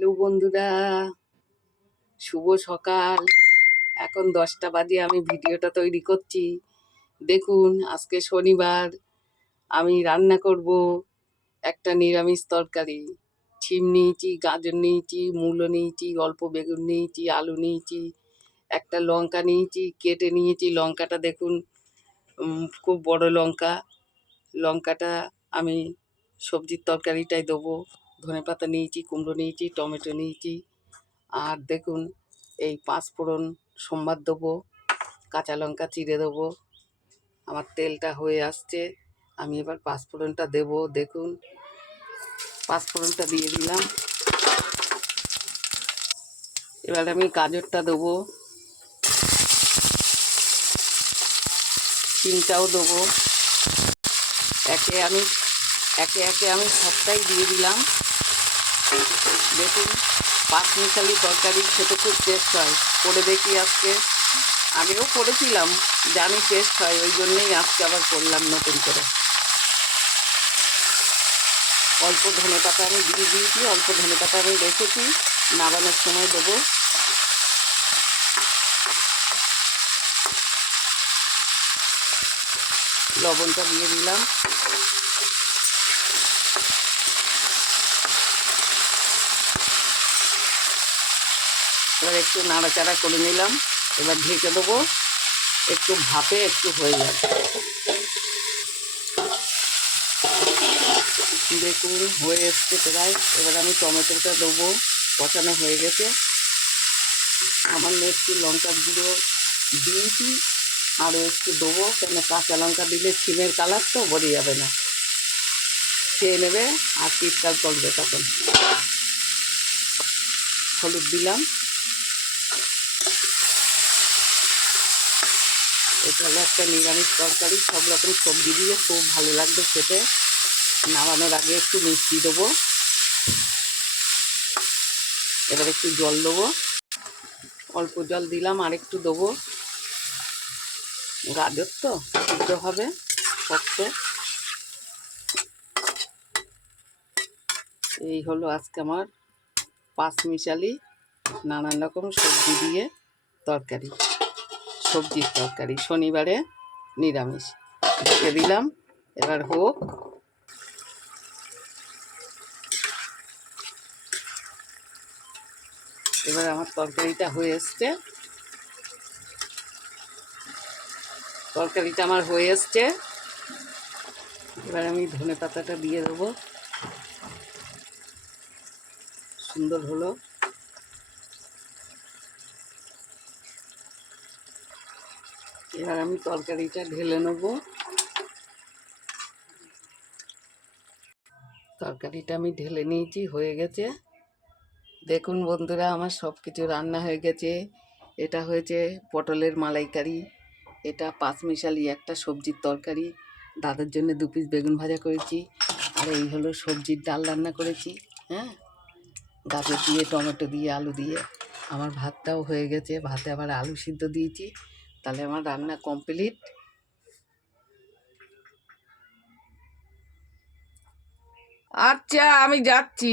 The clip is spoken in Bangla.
হ্যালো বন্ধুরা, শুভ সকাল। এখন 10টা বাজে, আমি ভিডিওটা তৈরি করছি। দেখুন, আজকে শনিবার, আমি রান্না করব একটা নিরামিষ তরকারি। শিম নিয়েছি, গাজর নিয়েছি, মূলো নিয়েছি, অল্প বেগুন নিয়েছি, আলু নিয়েছি, একটা লঙ্কা নিয়েছি, কেটে নিয়েছি। লঙ্কাটা দেখুন, খুব বড় লঙ্কা। লঙ্কাটা আমি সবজির তরকারিটাই দেবো। ধনেপাতা নিয়েছি, কুমড়ো নিয়েছি, টমেটো নিয়েছি। আর দেখুন, এই পাঁচফোড়ন সম্বার দেবো, কাঁচা লঙ্কা চিড়ে দেবো। আমার তেলটা হয়ে আসছে, আমি এবার পাঁচফোড়নটা দেবো। দেখুন, পাঁচফোড়নটা দিয়ে দিলাম। এবার আমি গাজরটা দেবো, শিমটাও দেবো। একে একে আমি সবটাই দিয়ে দিলাম। দেখুন, পাঁচমিশালি তরকারি খেতে খুব টেস্ট হয়। করে দেখি আজকে, আগেও করেছিলাম, জানি টেস্ট হয়, ওই জন্যেই আজকে আবার করলাম নতুন করে। অল্প ধনেপাতা আমি দিয়ে দিয়েছি, অল্প ধনেপাতা আমি রেখেছি, নামানোর সময় দেবো। লবণটা দিয়ে দিলাম। এবার একটু নাড়াচাড়া করে নিলাম। এবার ঢেকে দেবো, একটু ভাপে একটু হয়ে যাবে। দেখুন, হয়ে এসছে প্রায়। এবার আমি টমেটোটা দেবো, কষানো হয়ে গেছে। সামান্য একটু লঙ্কার গুঁড়ো দিয়েছি, আরও একটু দেবো, কেন কাঁচা লঙ্কা দিলে শিমের কালার তো বোঝা যাবে না, খেয়ে নেবে আর চিৎকার করবে তখন। হলুদ দিলাম। এটা হলো একটা নিরামিষ তরকারি, সব রকম সবজি দিয়ে খুব ভালো লাগবে খেতে। নামানোর আগে একটু মিষ্টি দেবো। এবার একটু জল দেবো, অল্প জল দিলাম, আর একটু দেবো। গাজর তো সিদ্ধ হবে শক্ত। এই হলো আজকে আমার পাঁচমিশালি নানান রকম সবজি দিয়ে তরকারি, সবজির তরকারি, শনিবারে নিরামিষ। ঢেকে দিলাম, এবার হোক। এবার আমার তরকারিটা হয়ে এসছে, তরকারিটা আমার হয়ে এসছে। এবার আমি ধনেপাতাটা দিয়ে দেবো, সুন্দর হলো। এবার আমি তরকারিটা ঢেলে নেব। তরকারিটা আমি ঢেলে নিয়েছি, হয়ে গেছে। দেখুন বন্ধুরা, আমার সব কিছু রান্না হয়ে গেছে। এটা হয়েছে পটলের মালাইকারি, এটা পাঁচমিশালি একটা সবজির তরকারি, দাদার জন্য 2 পিস বেগুন ভাজা করেছি, আর এই হলো সবজির ডাল রান্না করেছি। হ্যাঁ, গাজর দিয়ে, টমেটো দিয়ে, আলু দিয়ে। আমার ভাতটাও হয়ে গেছে, ভাতে আবার আলু সিদ্ধ দিয়েছি। তাহলে আমার রান্না কমপ্লিট। আচ্ছা, আমি যাচ্ছি।